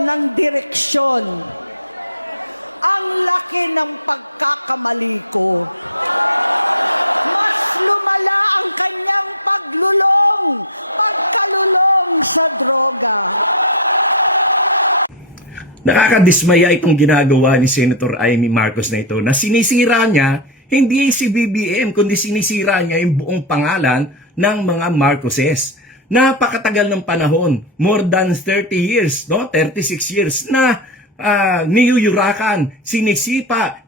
ng direksyon. Ang laki ng pagkakamali ko. Mas lumala ang kanyang pagkulong sa droga. Nakakadismaya itong ginagawa ni Senator Amy Marcos na ito na sinisira niya hindi si BBM kundi sinisira niya yung buong pangalan ng mga Marcoses. Napakatagal ng panahon, more than 30 years, no? 36 years na niyuyurakan, sinisipa,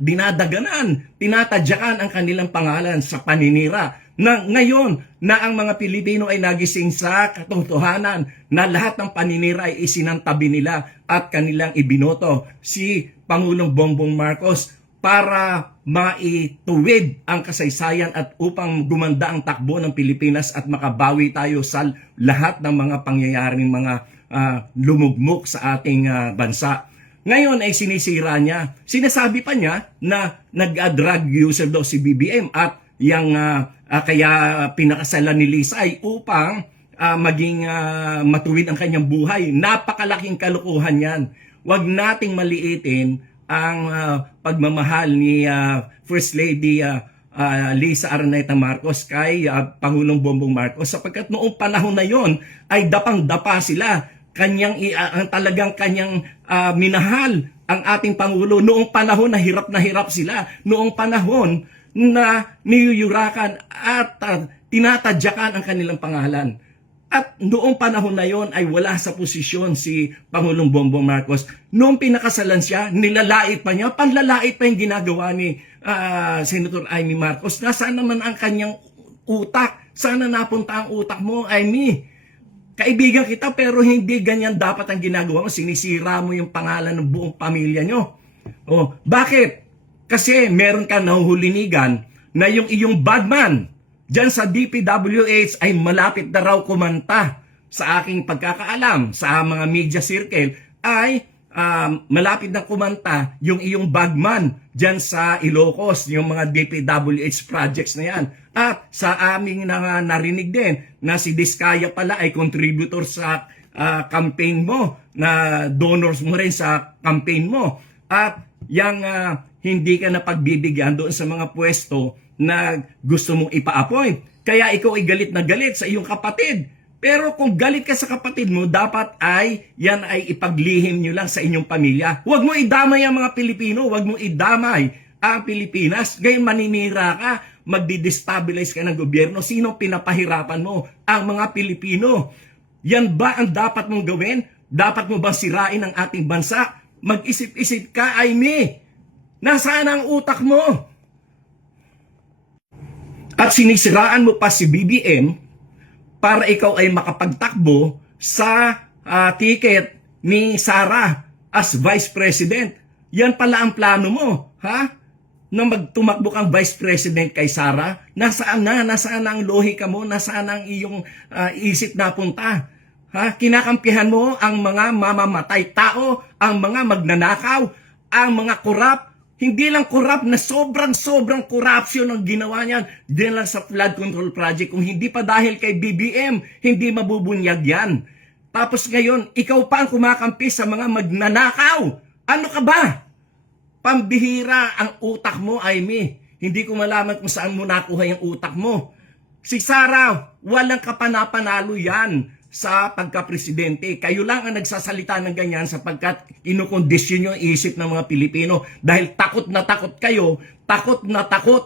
dinadaganan, tinatadyakan ang kanilang pangalan sa paninira. Na ngayon na ang mga Pilipino ay nagising sa katotohanan na lahat ng paninira ay isinantabi nila at kanilang ibinoto si Pangulong Bongbong Marcos para maituwid ang kasaysayan at upang gumanda ang takbo ng Pilipinas at makabawi tayo sa lahat ng mga pangyayaring mga lumugmok sa ating bansa. Ngayon ay sinisira niya. Sinasabi pa niya na nag-drug user daw si BBM at kaya pinakasalan ni Lisa ay upang maging matuwid ang kanyang buhay. Napakalaking kalokohan yan. Huwag nating maliitin ang pagmamahal ni First Lady Lisa Araneta Marcos kay Pangulong Bongbong Marcos sapagkat noong panahon na yon ay dapang-dapa sila. Talagang kanyang minahal ang ating Pangulo noong panahon na hirap sila. Noong panahon na niyuyurakan at tinatadyakan ang kanilang pangalan. At noong panahon na yon ay wala sa posisyon si Pangulong Bongbong Marcos. Noong pinakasalan siya, nilalait pa niya, panlalait pa yung ginagawa ni Senator Amy Marcos. Nasaan naman ang kanyang utak? Sana napunta ang utak mo, Amy? Kaibigan kita pero hindi ganyan dapat ang ginagawa mo. Sinisira mo yung pangalan ng buong pamilya nyo. Oh, bakit? Kasi meron ka nahuhulinigan na yung iyong bagman dyan sa DPWH ay malapit na raw kumanta sa aking pagkakaalam sa mga media circle ay malapit na kumanta yung iyong bagman dyan sa Ilocos, yung mga DPWH projects na yan. At sa aming narinig din na si Diskaya pala ay contributor sa campaign mo, na donors mo rin sa campaign mo. At yung hindi ka na pagbibigyan doon sa mga pwesto na gusto mong ipa-appoint. Kaya ikaw ay galit na galit sa iyong kapatid. Pero kung galit ka sa kapatid mo, dapat ay yan ay ipaglihim nyo lang sa inyong pamilya. Huwag mo idamay ang mga Pilipino, huwag mo idamay ang Pilipinas. Ngayon maninira ka, magdi-destabilize ka ng gobyerno. Sino pinapahirapan mo? Ang mga Pilipino. Yan ba ang dapat mong gawin? Dapat mo ba sirain ang ating bansa? Mag-isip-isip ka, Amy. Nasaan ang utak mo? At sinisiraan mo pa si BBM para ikaw ay makapagtakbo sa ticket ni Sara as Vice President. Yan pala ang plano mo, ha? Na magtumakbo kang Vice President kay Sara. Nasaan na? Nasaan ang lohika mo? Nasaan ang iyong isip na punta? Ha? Kinakampihan mo ang mga mamamatay tao, ang mga magnanakaw, ang mga korap. Hindi lang korap na sobrang corruption ang ginawa niyan. Diyan lang sa flood control project. Kung hindi pa dahil kay BBM, hindi mabubunyag yan. Tapos ngayon, ikaw pa ang kumakampi sa mga magnanakaw. Ano ka ba? Pambihira ang utak mo, Amy. Hindi ko malaman kung saan mo nakuha yung utak mo. Si Sara, walang kapanapanalo yan sa pagka-presidente. Kayo lang ang nagsasalita ng ganyan sapagkat kinukondisyon nyo ang isip ng mga Pilipino dahil takot na takot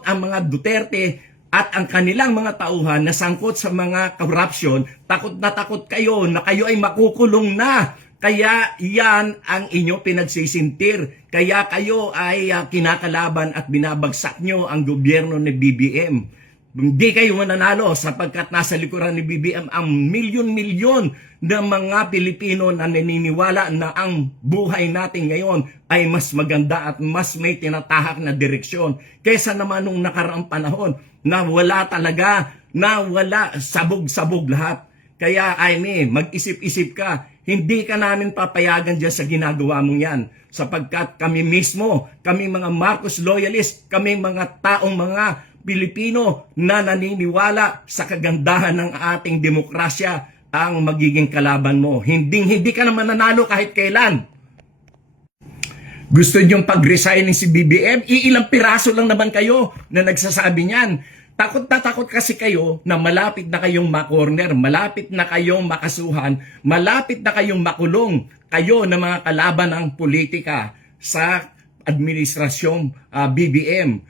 ang mga Duterte at ang kanilang mga tauhan na sangkot sa mga corruption. Takot na takot kayo na kayo ay makukulong na. Kaya yan ang inyong pinagsisintir. Kaya kayo ay kinakalaban at binabagsak nyo ang gobyerno ni BBM. Hindi kayo mananalo sapagkat nasa likuran ni BBM ang milyon-milyon na mga Pilipino na naniniwala na ang buhay natin ngayon ay mas maganda at mas may tinatahak na direksyon kaysa naman nung nakaraang panahon na wala talaga, na wala, sabog-sabog lahat. Kaya Amy, mag-isip-isip ka. Hindi ka namin papayagan dyan sa ginagawa mong yan. Sapagkat kami mismo, kami mga Marcos loyalist, kami mga taong mga Pilipino na naniniwala sa kagandahan ng ating demokrasya ang magiging kalaban mo. Hindi ka naman nanalo kahit kailan. Gusto niyong pag-resignin si BBM? Iilang piraso lang naman kayo na nagsasabi niyan. Takot na takot kasi kayo na malapit na kayong makorner, malapit na kayong makasuhan, malapit na kayong makulong kayo na mga kalaban ng politika sa administrasyong BBM.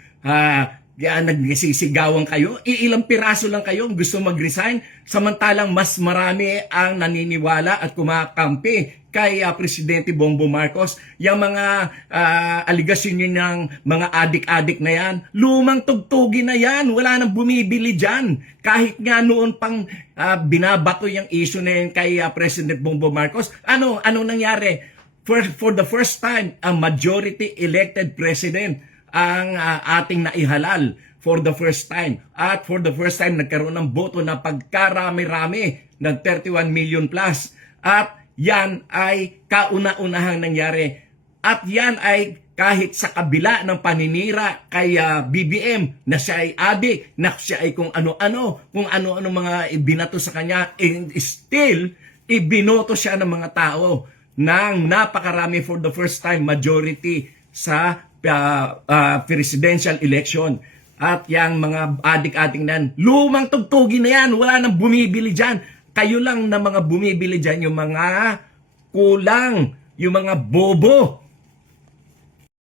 Nagsisigawan kayo, iilang piraso lang kayo gusto mag-resign, samantalang mas marami ang naniniwala at kumakampi kay Presidente Bongbong Marcos. Yung mga aligasyon niya ng mga adik-adik na yan, lumang tugtugin na yan, wala nang bumibili dyan. Kahit nga noon pang binabato yung issue na yan kay President Bongbong Marcos, ano nangyari? For the first time, a majority elected president ang ating naihalal for the first time. At for the first time, nagkaroon ng boto na pagkarami-rami ng 31 million plus. At yan ay kauna-unahang nangyari. At yan ay kahit sa kabila ng paninira kay BBM na siya ay adik, na siya ay kung ano-ano mga ibinato sa kanya, and still, ibinoto siya ng mga tao ng napakarami for the first time majority sa presidential election. At yung mga adik-adik nan, lumang tugtugin na yan, wala nang bumibili dyan. Kayo lang na mga bumibili dyan, yung mga kulang, yung mga bobo